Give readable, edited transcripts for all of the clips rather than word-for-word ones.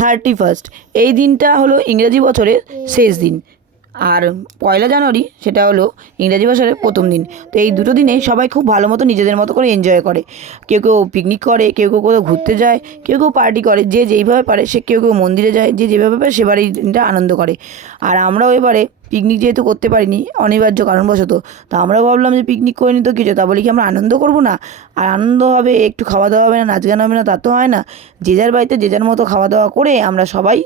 31st, এই দিনটা হলো ইংরেজি বছরের শেষ দিন। আর 1 জানুয়ারি সেটা হলো ইংরেজি বছরের প্রথম দিন। তো এই দুটো দিনে সবাই খুব ভালো মতো নিজেদের মতো করে এনজয় করে। কেউ কেউ পিকনিক করে, কেউ কেউ কোথাও ঘুরতে যায়, কেউ কেউ পার্টি করে, যে যেইভাবে পারে। সে কেউ কেউ মন্দিরে যায়, যে যেভাবে পারে সেবারে এই দিনটা আনন্দ করে। আর আমরাও এবারে পিকনিক যেহেতু করতে পারিনি অনিবার্য কারণবশত, তা আমরাও ভাবলাম যে পিকনিক করে নি তো কিছু, তা বলে কি আমরা আনন্দ করব না? আর আনন্দ হবে, একটু খাওয়া দাওয়া হবে না, নাচ গান হবে না? তা তো হয় না। যে যার বাড়িতে যে যার মতো খাওয়া দাওয়া করে আমরা সবাই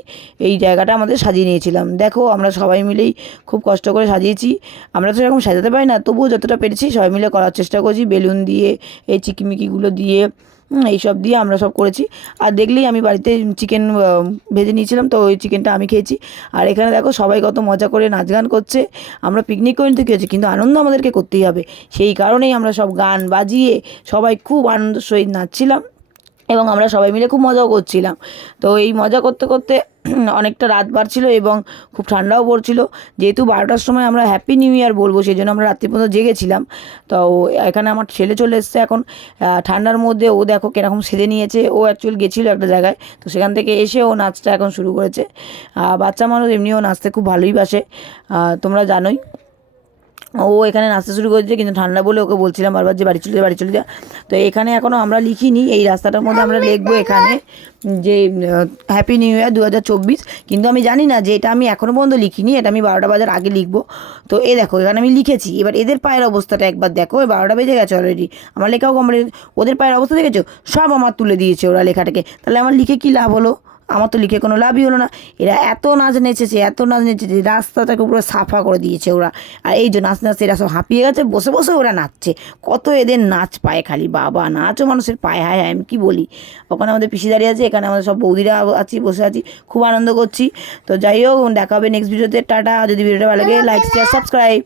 এই জায়গাটা আমাদের সাজিয়ে নিয়েছিলাম। দেখো আমরা সবাই মিলেই খুব কষ্ট করে সাজিয়েছি। আমরা তো সেরকম সাজাতে পারি না, তবুও যতটা পেরেছি সবাই মিলে করার চেষ্টা করছি, বেলুন দিয়ে, এই চিকিমিকিগুলো দিয়ে, এইসব দিয়ে আমরা সব করেছি। আর দেখলেই আমি বাড়িতে চিকেন ভেজে নিয়েছিলাম, তো ওই চিকেনটা আমি খেয়েছি। আর এখানে দেখো সবাই কত মজা করে নাচ গান করছে। আমরা পিকনিক করিনি তো কী হয়েছে, কিন্তু আনন্দ আমাদেরকে করতেই হবে। সেই কারণেই আমরা সব গান বাজিয়ে সবাই খুব আনন্দের সহিত নাচছিলাম, এবং আমরা সবাই মিলে খুব মজাও করছিলাম। তো এই মজা করতে করতে অনেকটা রাত বাড়ছিল এবং খুব ঠান্ডাও পড়ছিল। যেহেতু 12টার সময় আমরা হ্যাপি নিউ ইয়ার বলবো, সেই জন্য আমরা রাত্রি পর্যন্ত জেগেছিলাম। তো এখানে আমার ছেলে চলে এসছে এখন ঠান্ডার মধ্যে। ও দেখো কীরকম সেজে নিয়েছে। ও অ্যাকচুয়ালি গেছিলো একটা জায়গায়, তো সেখান থেকে এসে ও নাচটা এখন শুরু করেছে। বাচ্চা মানুষ এমনিও নাচতে খুব ভালোই বাসে, তোমরা জানোই। ও এখানে নাচতে শুরু করেছে, কিন্তু ঠান্ডা বলে ওকে বলছিলাম বারবার যে বাড়ি চলে যা, বাড়ি চলে যা। তো এখানে এখনও আমরা লিখিনি, এই রাস্তাটার মধ্যে আমরা লিখবো এখানে যে হ্যাপি নিউ ইয়ার 2024। কিন্তু আমি জানি না যে এটা আমি এখনও পর্যন্ত লিখিনি, এটা আমি 12টা বাজার আগে লিখবো। তো এ দেখো এখানে আমি লিখেছি। এবার এদের পায়ের অবস্থাটা একবার দেখো, 12টা বেজে গেছে অলরেডি, আমার লেখাও কমপ্লিট। ওদের পায়ের অবস্থা দেখেছো? সব আমার তুলে দিয়েছে ওরা লেখাটাকে। তাহলে আমার লিখে কী লাভ হলো? আমার তো লিখে কোনো লাভই হলো না। এরা এত নাচ নেচেছে, এত নাচ নেচেছে, রাস্তাটাকে পুরো সাফা করে দিয়েছে ওরা। আর এই যে নাচ নাচতে এরা সব হাঁপিয়ে গেছে, বসে বসে ওরা নাচছে। কত এদের নাচ পায় খালি, বাবা নাচও মানুষের পায়, হায় হায় আমি কী বলি। ওখানে আমাদের পিসি দাঁড়িয়ে আছে, এখানে আমাদের সব বৌদিরা আছি, বসে আছি, খুব আনন্দ করছি। তো যাই হোক, দেখা হবে নেক্সট ভিডিওতে। টাটা। যদি ভিডিওটা ভালো লাগে লাইক শেয়ার সাবস্ক্রাইব।